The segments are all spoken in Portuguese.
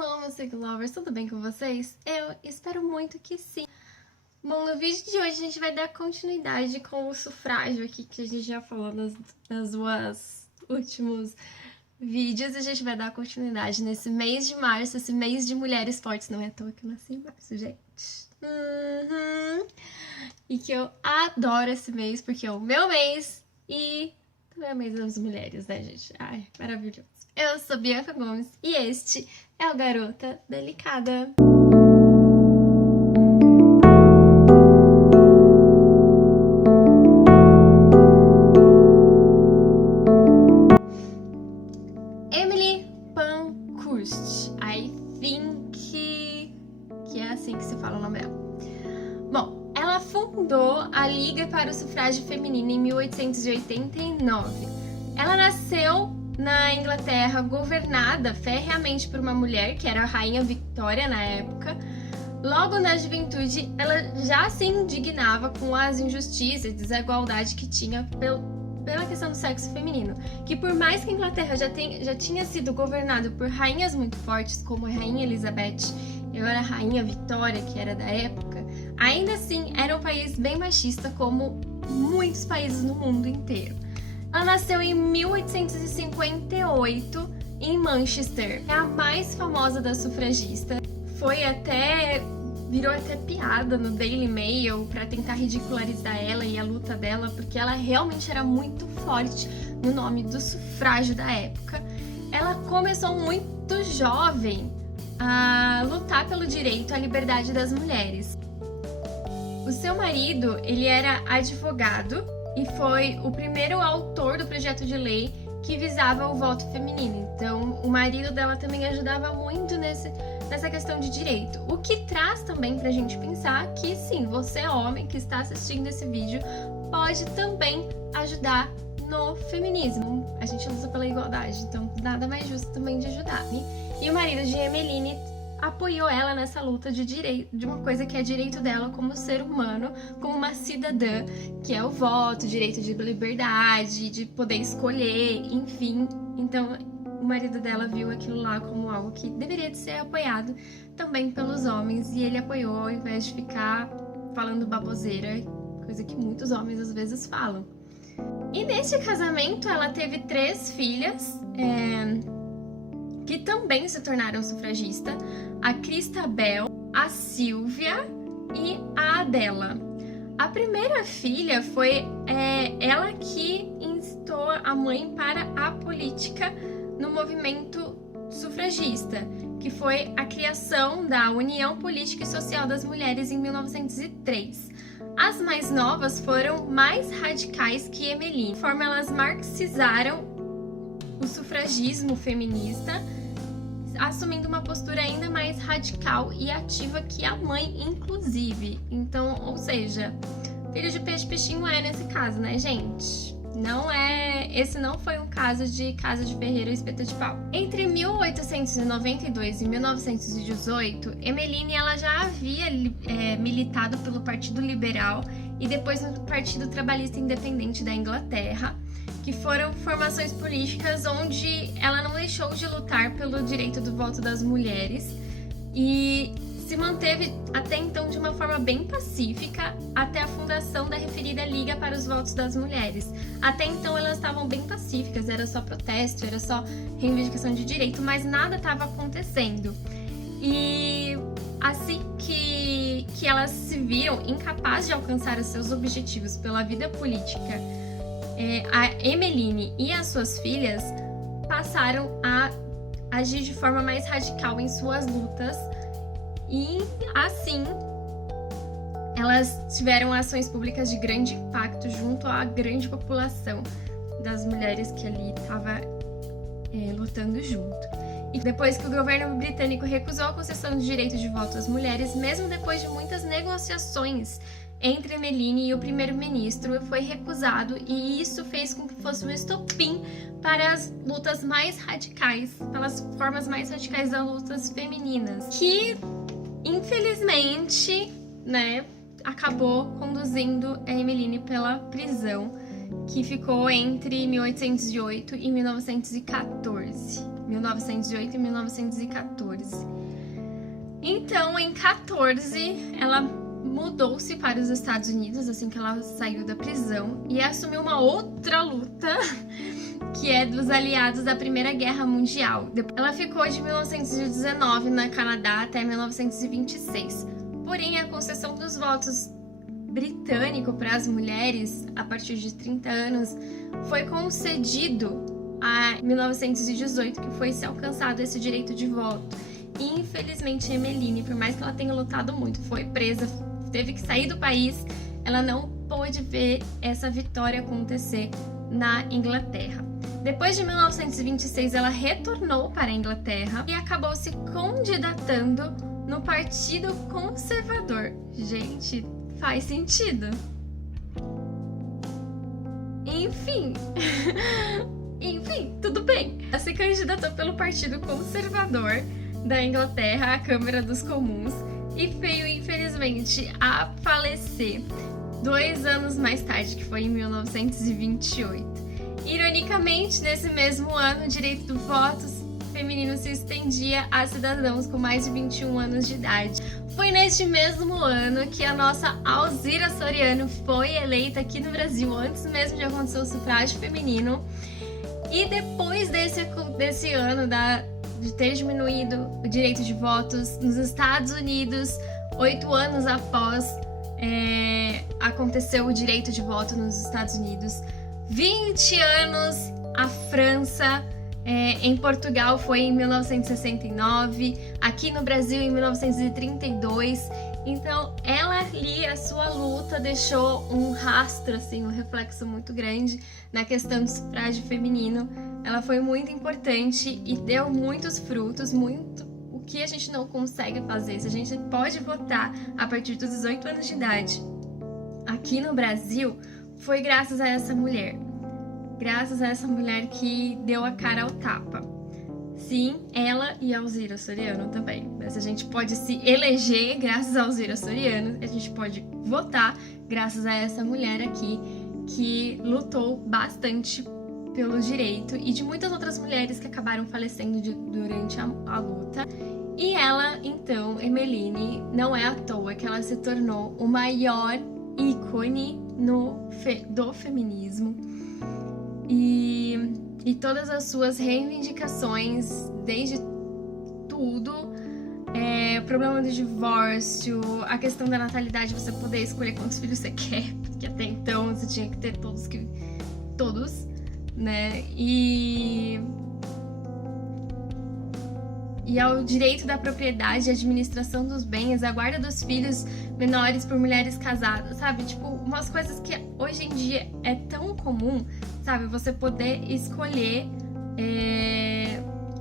Hello, meus Sig Lovers, tudo bem com vocês? Eu espero muito que sim. Bom, no vídeo de hoje a gente vai dar continuidade com o sufrágio aqui, que a gente já falou nas duas últimos vídeos. A gente vai dar continuidade nesse mês de março, esse mês de mulheres fortes. Não é à toa que eu nasci em março, gente. E que eu adoro esse mês, porque é o meu mês e também é o mês das mulheres, né, gente? Ai, maravilhoso. Eu sou Bianca Gomes e este é o Garota Delicada. Emily Pankhurst, I think que é assim que se fala o nome dela. Bom, ela fundou a Liga para o Sufrágio Feminino em 1889. Ela nasceu na Inglaterra, governada ferreamente por uma mulher, que era a Rainha Victoria na época. Logo na juventude, ela já se indignava com as injustiças e desigualdade que tinha pela questão do sexo feminino. Que por mais que a Inglaterra já tinha sido governada por rainhas muito fortes, como a Rainha Elizabeth e agora a Rainha Victoria, que era da época, ainda assim era um país bem machista, como muitos países no mundo inteiro. Ela nasceu em 1858 em Manchester. É a mais famosa das sufragistas. Virou até piada no Daily Mail para tentar ridicularizar ela e a luta dela, porque ela realmente era muito forte no nome do sufrágio da época. Ela começou muito jovem a lutar pelo direito à liberdade das mulheres. O seu marido, ele era advogado e foi o primeiro autor do projeto de lei que visava o voto feminino. Então, o marido dela também ajudava muito nessa questão de direito. O que traz também pra gente pensar que, sim, você homem que está assistindo esse vídeo pode também ajudar no feminismo. A gente luta pela igualdade, então nada mais justo também de ajudar, né? E o marido de Emmeline apoiou ela nessa luta de direito, de uma coisa que é direito dela como ser humano, como uma cidadã, que é o voto, direito de liberdade, de poder escolher, enfim. Então, o marido dela viu aquilo lá como algo que deveria de ser apoiado também pelos homens, e ele apoiou ao invés de ficar falando baboseira, coisa que muitos homens às vezes falam. E neste casamento ela teve 3 filhas, que também se tornaram sufragistas: a Christabel, a Sylvia e a Adela. A primeira filha foi ela que instou a mãe para a política no movimento sufragista, que foi a criação da União Política e Social das Mulheres em 1903. As mais novas foram mais radicais que Emmeline, conforme elas marxizaram o sufragismo feminista, assumindo uma postura ainda mais radical e ativa que a mãe, inclusive. Então, ou seja, filho de peixe, peixinho é nesse caso, né, gente? Esse não foi um caso de casa de ferreiro e espeta de pau. Entre 1892 e 1918, Emmeline ela já havia militado pelo Partido Liberal e depois no Partido Trabalhista Independente da Inglaterra, que foram formações políticas onde ela não deixou de lutar pelo direito do voto das mulheres e se manteve até então de uma forma bem pacífica até a fundação da referida Liga para os Votos das Mulheres. Até então elas estavam bem pacíficas, era só protesto, era só reivindicação de direito, mas nada estava acontecendo. E assim que elas se viram incapazes de alcançar os seus objetivos pela vida política, a Emmeline e as suas filhas passaram a agir de forma mais radical em suas lutas. E assim, elas tiveram ações públicas de grande impacto junto à grande população das mulheres que ali estava lutando junto. E depois que o governo britânico recusou a concessão de direito de voto às mulheres, mesmo depois de muitas negociações entre Emmeline e o primeiro-ministro, foi recusado, e isso fez com que fosse um estopim para as lutas mais radicais, pelas formas mais radicais das lutas femininas, que infelizmente, né, acabou conduzindo a Emmeline pela prisão, que ficou entre 1808 e 1914. 1908 e 1914. Então, em 14, ela mudou-se para os Estados Unidos assim que ela saiu da prisão e assumiu uma outra luta que é dos aliados da Primeira Guerra Mundial. Ela ficou de 1919 no Canadá até 1926. Porém, a concessão dos votos britânico para as mulheres a partir de 30 anos foi concedido em 1918, que foi se alcançado esse direito de voto. E, infelizmente, Emmeline, por mais que ela tenha lutado muito, foi presa, teve que sair do país, ela não pôde ver essa vitória acontecer na Inglaterra. Depois de 1926, ela retornou para a Inglaterra e acabou se candidatando no Partido Conservador. Gente, faz sentido. Enfim, tudo bem. Ela se candidatou pelo Partido Conservador da Inglaterra à Câmara dos Comuns e veio, infelizmente, a falecer 2 anos mais tarde, que foi em 1928. Ironicamente, nesse mesmo ano, o direito do voto feminino se estendia a cidadãos com mais de 21 anos de idade. Foi neste mesmo ano que a nossa Alzira Soriano foi eleita aqui no Brasil, antes mesmo de acontecer o sufrágio feminino. E depois desse ano de ter diminuído o direito de votos nos Estados Unidos, 8 anos após aconteceu o direito de voto nos Estados Unidos, 20 anos a França, em Portugal foi em 1969, aqui no Brasil em 1932. Então, ela ali, a sua luta deixou um rastro, assim, um reflexo muito grande na questão do sufrágio feminino. Ela foi muito importante e deu muitos frutos, muito o que a gente não consegue fazer. Se a gente pode votar a partir dos 18 anos de idade aqui no Brasil, foi graças a essa mulher. Graças a essa mulher que deu a cara ao tapa. Sim, ela e a Alzira Soriano também. Mas a gente pode se eleger graças a Alzira Soriano, a gente pode votar graças a essa mulher aqui que lutou bastante pelo direito e de muitas outras mulheres que acabaram falecendo durante a luta. E ela, então, Emmeline, não é à toa que ela se tornou o maior ícone do feminismo. E todas as suas reivindicações, desde tudo, o problema do divórcio, a questão da natalidade, você poder escolher quantos filhos você quer, porque até então você tinha que ter todos, né? E ao direito da propriedade, a administração dos bens, a guarda dos filhos menores por mulheres casadas, sabe? Tipo, umas coisas que hoje em dia é tão comum, sabe? Você poder escolher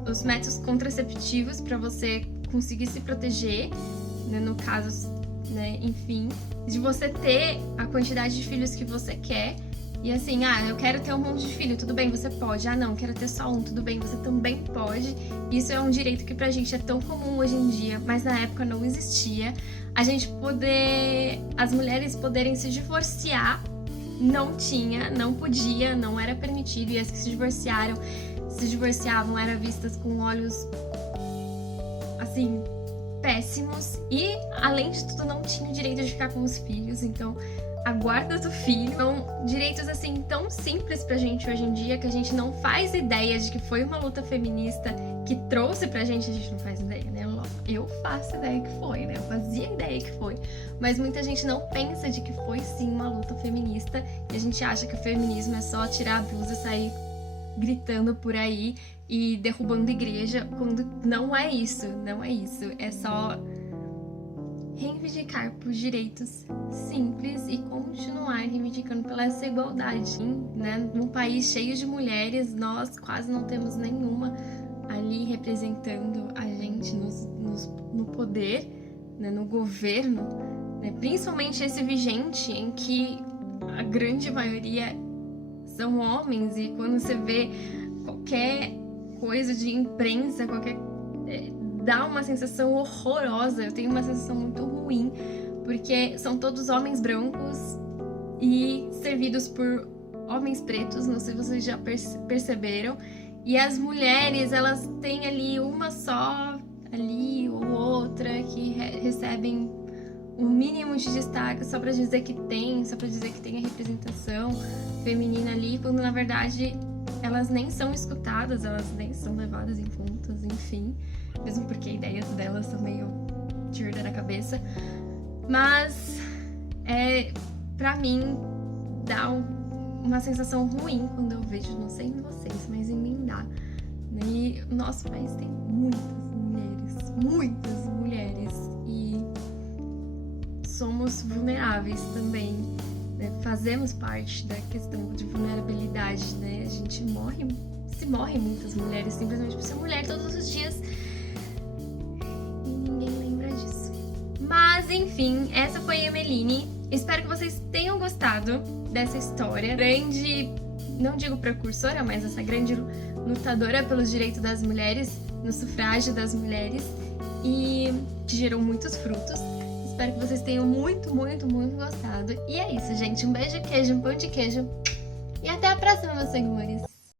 os métodos contraceptivos para você conseguir se proteger, né? No caso, né? Enfim, de você ter a quantidade de filhos que você quer. E assim, eu quero ter um monte de filho, tudo bem, você pode. Não, quero ter só um, tudo bem, você também pode. Isso é um direito que pra gente é tão comum hoje em dia, mas na época não existia. As mulheres poderem se divorciar, não podia, não era permitido. E as que se divorciavam eram vistas com olhos, assim, péssimos. E, além de tudo, não tinha o direito de ficar com os filhos, então a guarda do filho são direitos assim tão simples pra gente hoje em dia que a gente não faz ideia de que foi uma luta feminista que trouxe pra gente, a gente não faz ideia, né? Eu faço ideia que foi, né? Eu fazia ideia que foi, mas muita gente não pensa de que foi sim uma luta feminista e a gente acha que o feminismo é só tirar a blusa e sair gritando por aí e derrubando igreja, quando não é isso, é só reivindicar por direitos simples e continuar reivindicando pela essa igualdade, né? Num país cheio de mulheres, nós quase não temos nenhuma ali representando a gente no poder, né? No governo, né? Principalmente esse vigente em que a grande maioria são homens e quando você vê qualquer coisa de imprensa, dá uma sensação horrorosa, eu tenho uma sensação muito ruim, porque são todos homens brancos e servidos por homens pretos, não sei se vocês já perceberam, E as mulheres, elas têm ali uma só, ali ou outra, que recebem um mínimo de destaque só pra dizer que tem, só pra dizer que tem a representação feminina ali, quando na verdade elas nem são escutadas, elas nem são levadas em contas, enfim. Mesmo porque ideias delas são meio tira na cabeça. Mas, pra mim, dá uma sensação ruim quando eu vejo, não sei em vocês, mas em mim dá. E o nosso país tem muitas mulheres, e somos vulneráveis também, né? Fazemos parte da questão de vulnerabilidade, né? A gente morrem muitas mulheres simplesmente por ser mulher todos os dias e ninguém lembra disso. Mas enfim, essa foi a Emeline. Espero que vocês tenham gostado dessa história. Grande, não digo precursora, mas essa grande lutadora pelos direitos das mulheres, no sufrágio das mulheres, e que gerou muitos frutos. Espero que vocês tenham muito gostado. E é isso, gente. Um beijo de queijo, um pão de queijo. E até a próxima, meus senhores.